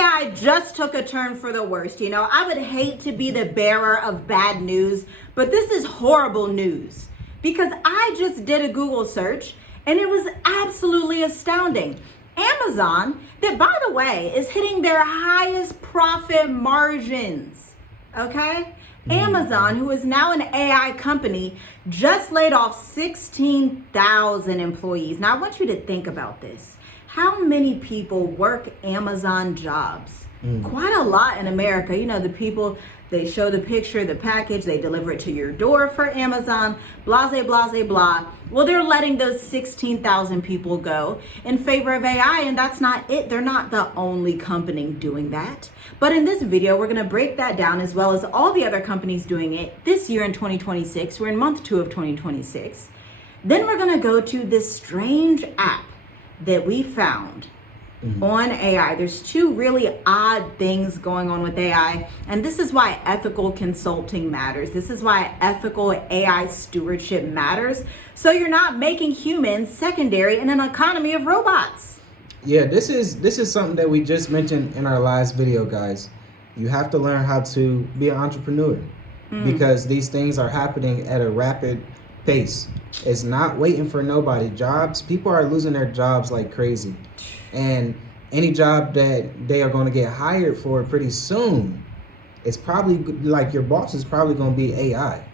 AI just took a turn for the worst. You know, I would hate to be the bearer of bad news, but this is horrible news because I just did a Google search and it was absolutely astounding. Amazon, that by the way, is hitting their highest profit margins. Okay? Amazon, who is now an AI company, just laid off 16,000 employees. Now, I want you to think about this. How many people work Amazon jobs? Quite a lot in America. You know, the people, they show the picture, the package, they deliver it to your door for Amazon, blase, blase, blah. Well, they're letting those 16,000 people go in favor of AI, and that's not it. They're not the only company doing that. But in this video, we're gonna break that down as well as all the other companies doing it this year in 2026. We're in month 2 of 2026. Then we're gonna go to this strange app that we found on AI. There's two really odd things going on with AI, and this is why ethical consulting matters. This is why ethical AI stewardship matters. So you're not making humans secondary in an economy of robots. Yeah, this is something that we just mentioned in our last video, guys. You have to learn how to be an entrepreneur because these things are happening at a rapid pace. It's not waiting for nobody. Jobs, people are losing their jobs like crazy. And any job that they are going to get hired for pretty soon, it's probably like your boss is probably going to be AI.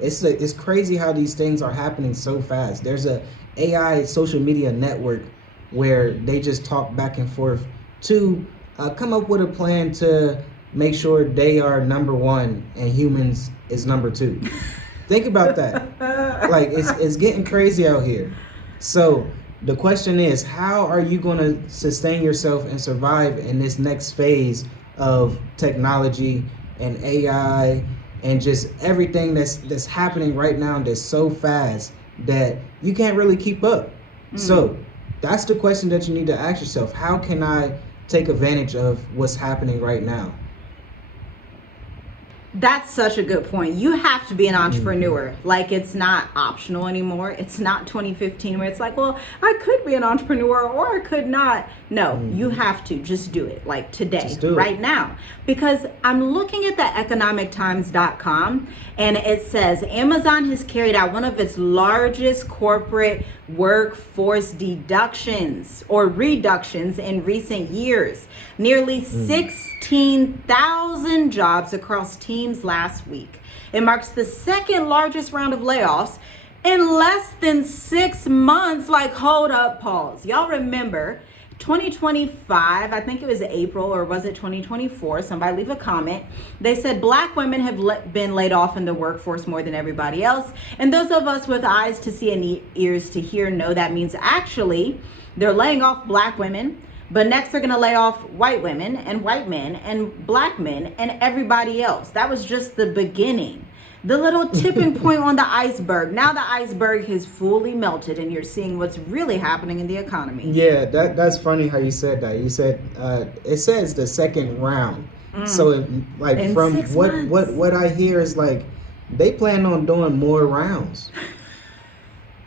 It's crazy how these things are happening so fast. There's a AI social media network where they just talk back and forth to come up with a plan to make sure they are number one and humans is number two. Think about that. Like it's getting crazy out here. So the question is, how are you going to sustain yourself and survive in this next phase of technology and AI and just everything that's happening right now that's so fast that you can't really keep up? So that's the question that you need to ask yourself. How can I take advantage of what's happening right now? That's such a good point. You have to be an entrepreneur. Like, it's not optional anymore. It's not 2015 where it's like, well, I could be an entrepreneur or I could not. No, you have to just do it, like today, right now. Because I'm looking at the economictimes.com and it says Amazon has carried out one of its largest corporate workforce deductions or reductions in recent years. Nearly 16,000 jobs across teams last week. It marks the second largest round of layoffs in less than 6 months. Like, hold up, pause. Y'all remember 2025, I think it was April, or was it 2024? Somebody leave a comment. They said Black women have been laid off in the workforce more than everybody else. And those of us with eyes to see and ears to hear know that means actually they're laying off Black women, but next they're gonna lay off white women and white men and Black men and everybody else. That was just the beginning. The little tipping point on the iceberg. Now the iceberg has fully melted and you're seeing what's really happening in the economy. Yeah, that's funny how you said that. You said it says the second round. So like from what I hear is like they plan on doing more rounds.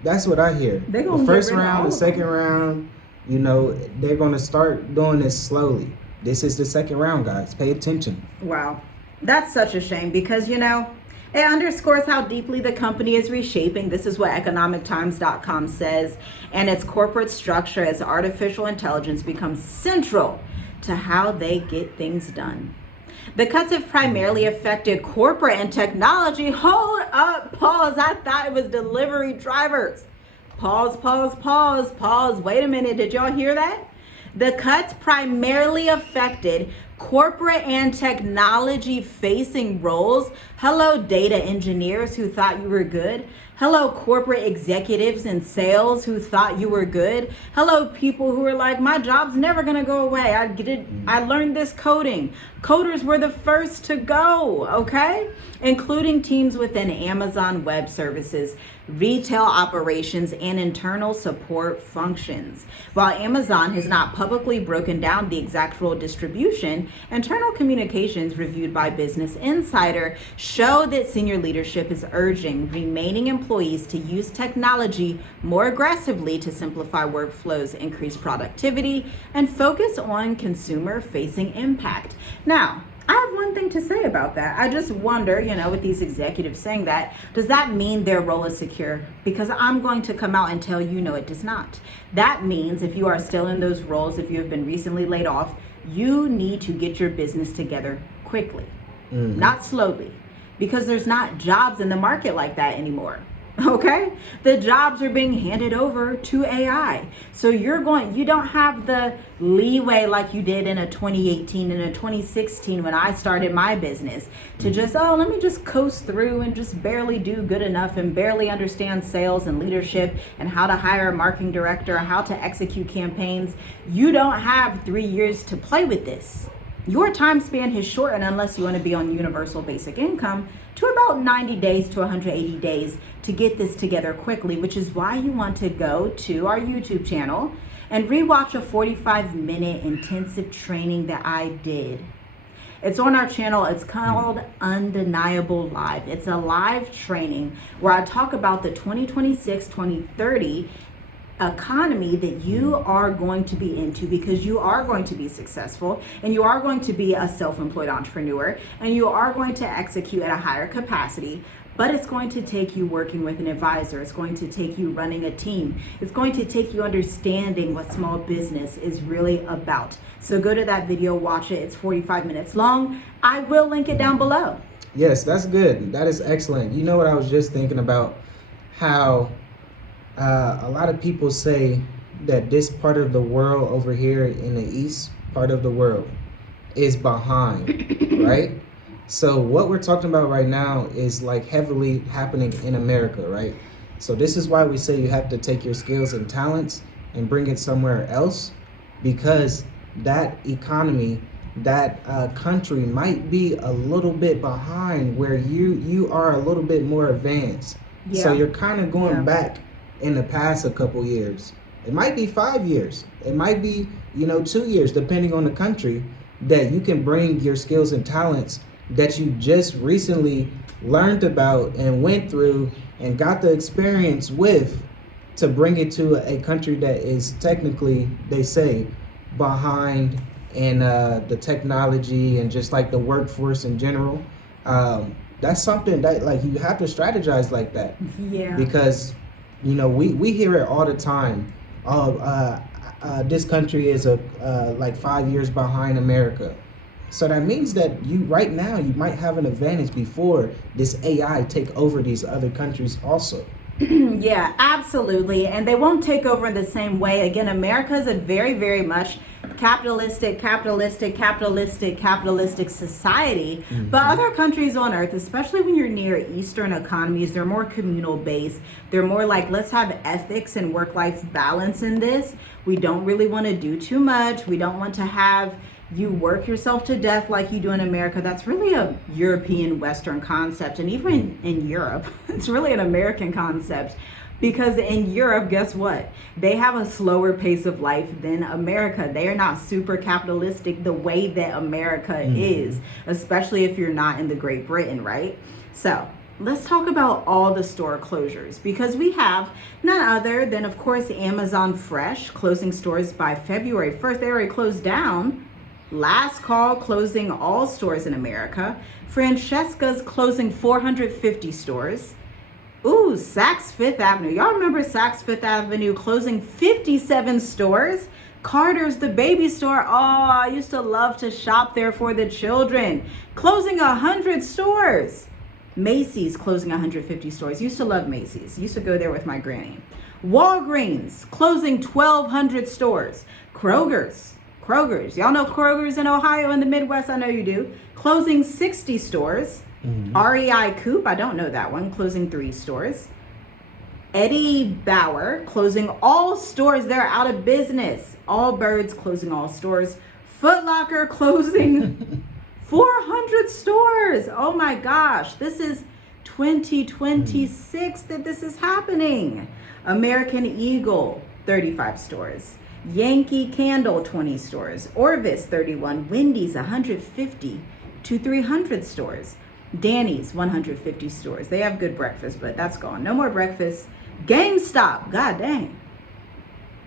That's what I hear. The first round, the second round, you know, they're gonna start doing this slowly. This is the second round, guys. Pay attention. Wow. That's such a shame because, you know, it underscores how deeply the company is reshaping. This is what economictimes.com says. And its corporate structure as artificial intelligence becomes central to how they get things done. The cuts have primarily affected corporate and technology. Hold up, pause. I thought it was delivery drivers. Pause. Wait a minute. Did y'all hear that? The cuts primarily affected corporate and technology facing roles. Hello, data engineers who thought you were good. Hello, corporate executives in sales who thought you were good. Hello, people who were like, my job's never gonna go away. I learned this coding. Coders were the first to go, okay? Including teams within Amazon Web Services. retail operations, and internal support functions. While Amazon has not publicly broken down the exact role distribution, internal communications reviewed by Business Insider show that senior leadership is urging remaining employees to use technology more aggressively to simplify workflows, increase productivity, and focus on consumer-facing impact. Now, I have one thing to say about that. I just wonder, with these executives saying that, does that mean their role is secure? Because I'm going to come out and tell you, no, it does not. That means if you are still in those roles, if you have been recently laid off, you need to get your business together quickly, not slowly, because there's not jobs in the market like that anymore. Okay, the jobs are being handed over to AI. So you don't have the leeway like you did in a 2018 and a 2016 when I started my business to just, let me just coast through and just barely do good enough and barely understand sales and leadership and how to hire a marketing director, how to execute campaigns. You don't have 3 years to play with this. Your time span has shortened unless you want to be on universal basic income to about 90 days to 180 days to get this together quickly, which is why you want to go to our YouTube channel and rewatch a 45-minute intensive training that I did. It's on our channel. It's called Undeniable Live. It's a live training where I talk about the 2026-2030 economy that you are going to be into, because you are going to be successful and you are going to be a self-employed entrepreneur and you are going to execute at a higher capacity, but it's going to take you working with an advisor. It's going to take you running a team. It's going to take you understanding what small business is really about. So go to that video, watch it. It's 45 minutes long. I will link it down below. Yes, that's good. That is excellent. You know what I was just thinking about? How a lot of people say that this part of the world over here in the east part of the world is behind, right? So what we're talking about right now is like heavily happening in America, right? So this is why we say you have to take your skills and talents and bring it somewhere else, because that economy, that country might be a little bit behind where you are a little bit more advanced. Yeah. So you're kind of going back in the past a couple years. It might be 5 years. It might be, 2 years, depending on the country, that you can bring your skills and talents that you just recently learned about and went through and got the experience with, to bring it to a country that is technically, they say, behind in the technology and just like the workforce in general. That's something that like you have to strategize like that. Yeah. Because we hear it all the time. This country is like 5 years behind America. So that means that you right now you might have an advantage before this AI take over these other countries also. Yeah, absolutely. And they won't take over in the same way. Again, America is a very, very much capitalistic society. But other countries on earth, especially when you're near Eastern economies, they're more communal based. They're more like, let's have ethics and work-life balance in this. We don't really want to do too much. We don't want to have you work yourself to death like you do in America. That's really a European Western concept. And even in Europe, it's really an American concept. Because in Europe, guess what? They have a slower pace of life than America. They are not super capitalistic the way that America is, especially if you're not in the Great Britain, right? So let's talk about all the store closures, because we have none other than, of course, Amazon Fresh closing stores by February 1st. They already closed down. Last Call closing all stores in America. Francesca's closing 450 stores. Ooh, Saks Fifth Avenue. Y'all remember Saks Fifth Avenue closing 57 stores? Carter's, the baby store. Oh, I used to love to shop there for the children. Closing 100 stores. Macy's closing 150 stores. Used to love Macy's. Used to go there with my granny. Walgreens closing 1,200 stores. Kroger's. Y'all know Kroger's in Ohio in the Midwest? I know you do. Closing 60 stores. REI Coop, I don't know that one, closing 3 stores. Eddie Bauer closing all stores. They're out of business. Allbirds closing all stores. Foot Locker closing 400 stores. Oh my gosh. This is 2026 that this is happening. American Eagle, 35 stores. Yankee Candle, 20 stores. Orvis, 31. Wendy's, 150 to 300 stores. Danny's, 150 stores. They have good breakfast, but that's gone. No more breakfast. GameStop, god dang.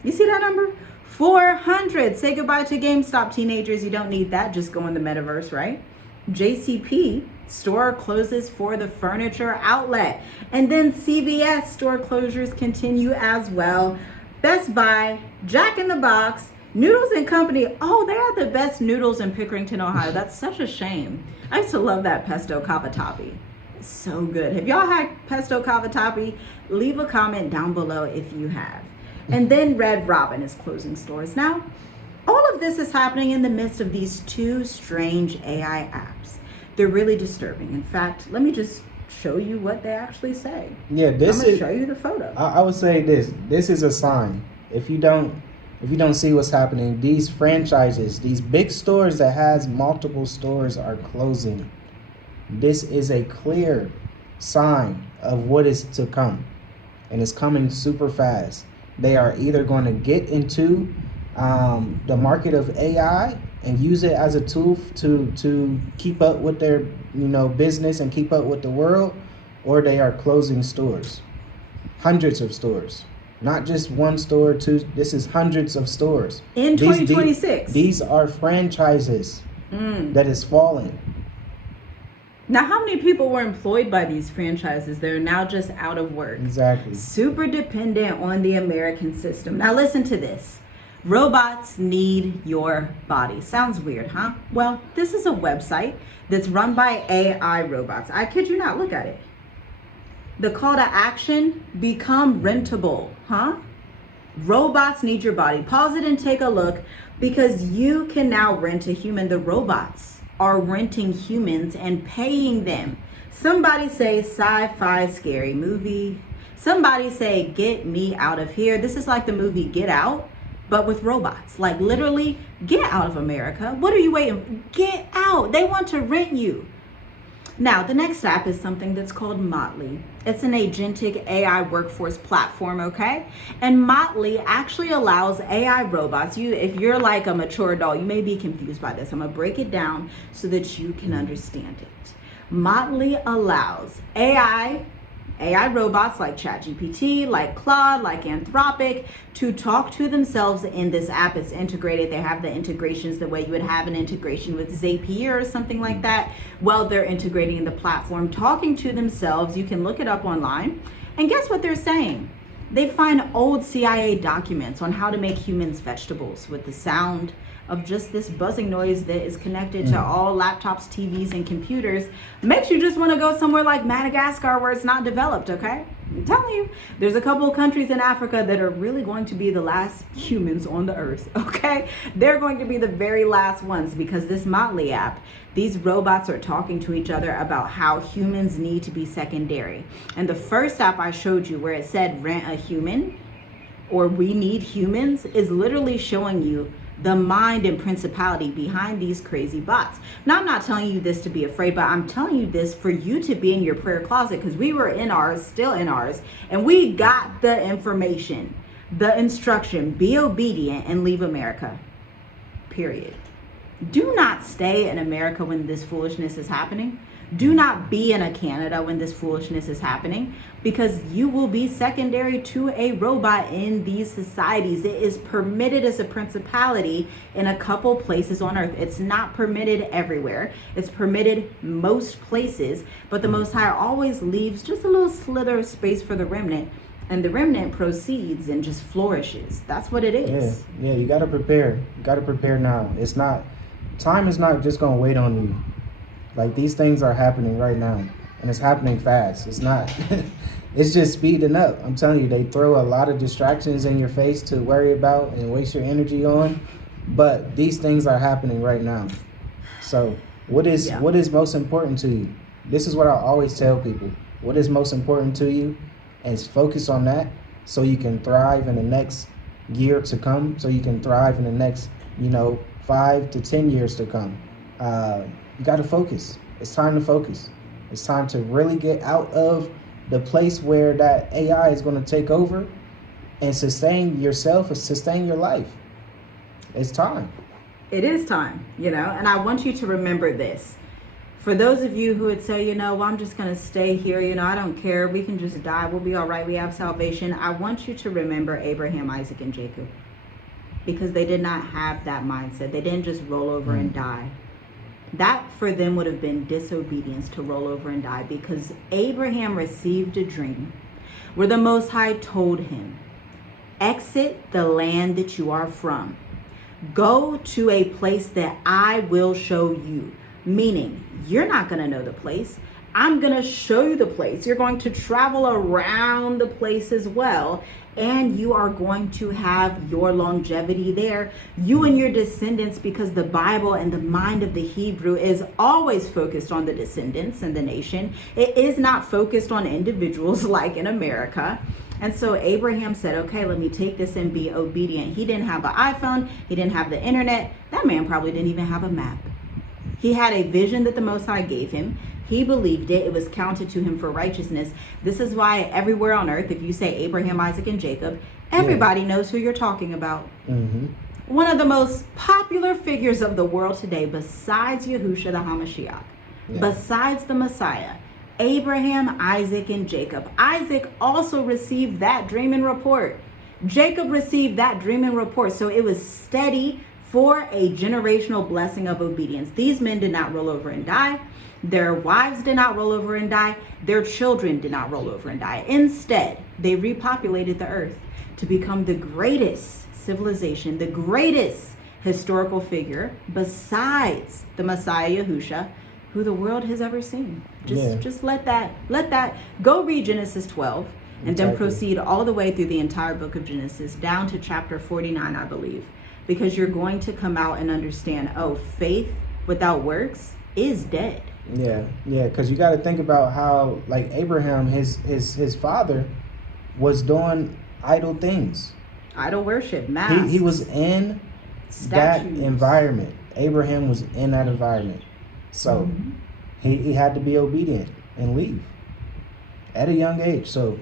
You see that number? 400. Say goodbye to GameStop, teenagers. You don't need that. Just go in the metaverse, right? JCP store closes for the furniture outlet. And then CVS store closures continue as well. Best Buy, Jack in the Box, Noodles and Company. Oh, they are the best noodles in Pickerington, Ohio. That's such a shame. I used to love that pesto cavatappi. It's so good. Have y'all had pesto cavatappi? Leave a comment down below if you have. And then Red Robin is closing stores. Now, all of this is happening in the midst of these two strange AI apps. They're really disturbing. In fact, let me just show you what they actually say. Yeah, this I'm gonna show you the photo. I would say this is a sign. If you don't see what's happening, these franchises, these big stores that has multiple stores are closing. This is a clear sign of what is to come, and it's coming super fast. They are either going to get into the market of AI and use it as a tool to keep up with their business and keep up with the world, or they are closing stores, hundreds of stores, not just one store, two. This is hundreds of stores in 2026. These are franchises that is falling. Now, how many people were employed by these franchises? They're now just out of work. Exactly. Super dependent on the American system. Now, listen to this. Robots need your body. Sounds weird, huh? Well, this is a website that's run by AI robots. I kid you not, look at it. The call to action, become rentable, huh? Robots need your body. Pause it and take a look, because you can now rent a human. The robots are renting humans and paying them. Somebody say sci-fi scary movie. Somebody say get me out of here. This is like the movie Get Out, but with robots. Like literally, get out of America. What are you waiting? Get out. They want to rent you. Now, the next app is something that's called Motley. It's an agentic AI workforce platform, okay? And Motley actually allows AI robots. If you're like a mature adult, you may be confused by this. I'm gonna break it down so that you can understand it. Motley allows AI robots like ChatGPT, like Claude, like Anthropic to talk to themselves in this app. It's integrated. They have the integrations the way you would have an integration with Zapier or something like that. Well, they're integrating in the platform, talking to themselves. You can look it up online. And guess what they're saying? They find old CIA documents on how to make humans vegetables with the sound of just this buzzing noise that is connected to all laptops, TVs, and computers. Makes you just want to go somewhere like Madagascar where it's not developed, okay? I'm telling you, there's a couple of countries in Africa that are really going to be the last humans on the earth, okay? They're going to be the very last ones, because this Motley app, these robots are talking to each other about how humans need to be secondary. And the first app I showed you where it said rent a human, or we need humans, is literally showing you the mind and principality behind these crazy bots. Now, I'm not telling you this to be afraid, but I'm telling you this for you to be in your prayer closet, because we were in ours, still in ours, and we got the information, the instruction: be obedient and leave America, period. Do not stay in America when this foolishness is happening. Do not be in a Canada when this foolishness is happening, because you will be secondary to a robot in these societies. It is permitted as a principality in a couple places on earth. It's not permitted everywhere. It's permitted most places, but the Most High always leaves just a little slither of space for the remnant, and the remnant proceeds and just flourishes. That's what it is. Yeah, you gotta prepare. You gotta prepare now. Time is not just gonna wait on you. Like, these things are happening right now, and it's happening fast. It's not, it's just speeding up. I'm telling you, they throw a lot of distractions in your face to worry about and waste your energy on, but these things are happening right now. So what is most important to you? This is what I always tell people. What is most important to you, and focus on that so you can thrive in the next year to come, so you can thrive in the next, 5 to 10 years to come. You got to focus. It's time to focus. It's time to really get out of the place where that AI is going to take over and sustain yourself and sustain your life. It's time. It is time, and I want you to remember this. For those of you who would say, well, I'm just going to stay here, I don't care. We can just die. We'll be all right. We have salvation. I want you to remember Abraham, Isaac, and Jacob, because they did not have that mindset. They didn't just roll over and die. That for them would have been disobedience, to roll over and die, because Abraham received a dream where the Most High told him, exit the land that you are from. Go to a place that I will show you. Meaning, you're not going to know the place. I'm going to show you the place. You're going to travel around the place as well. And you are going to have your longevity there. You and your descendants, because the Bible and the mind of the Hebrew is always focused on the descendants and the nation. It is not focused on individuals like in America. And so Abraham said, okay, let me take this and be obedient. He didn't have an iPhone. He didn't have the internet. That man probably didn't even have a map. He had a vision that the Most High gave him. He believed it. It was counted to him for righteousness. This is why everywhere on earth, if you say Abraham, Isaac, and Jacob, everybody knows who you're talking about. Mm-hmm. One of the most popular figures of the world today, besides Yahushua the HaMashiach, besides the Messiah, Abraham, Isaac, and Jacob. Isaac also received that dream and report. Jacob received that dream and report. So it was steady for a generational blessing of obedience. These men did not roll over and die. Their wives did not roll over and die. Their children did not roll over and die. Instead, they repopulated the earth to become the greatest civilization, the greatest historical figure besides the Messiah Yahushua, who the world has ever seen. Just let that go. Read Genesis 12 and then proceed all the way through the entire book of Genesis down to chapter 49, I believe. Because you're going to come out and understand, faith without works is dead. Yeah, because you got to think about how, like, Abraham, his father was doing idle things. Idol worship, mass. He was in that environment. Abraham was in that environment. So he had to be obedient and leave at a young age. So,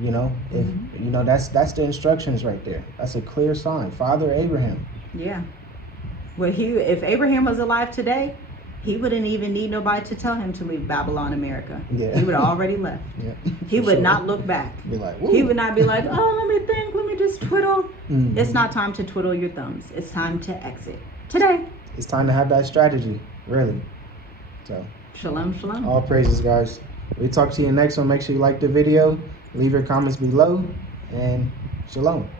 if that's the instructions right there. That's a clear sign. Father Abraham. Yeah. Well, if Abraham was alive today, he wouldn't even need nobody to tell him to leave Babylon, America. Yeah. He would have already left. Yeah. He would not look back. Be like, he would not be like, let me think, let me just twiddle. Mm-hmm. It's not time to twiddle your thumbs. It's time to exit today. It's time to have that strategy, really. So, shalom, shalom. All praises, guys. We'll talk to you next one. Make sure you like the video. Leave your comments below. And shalom.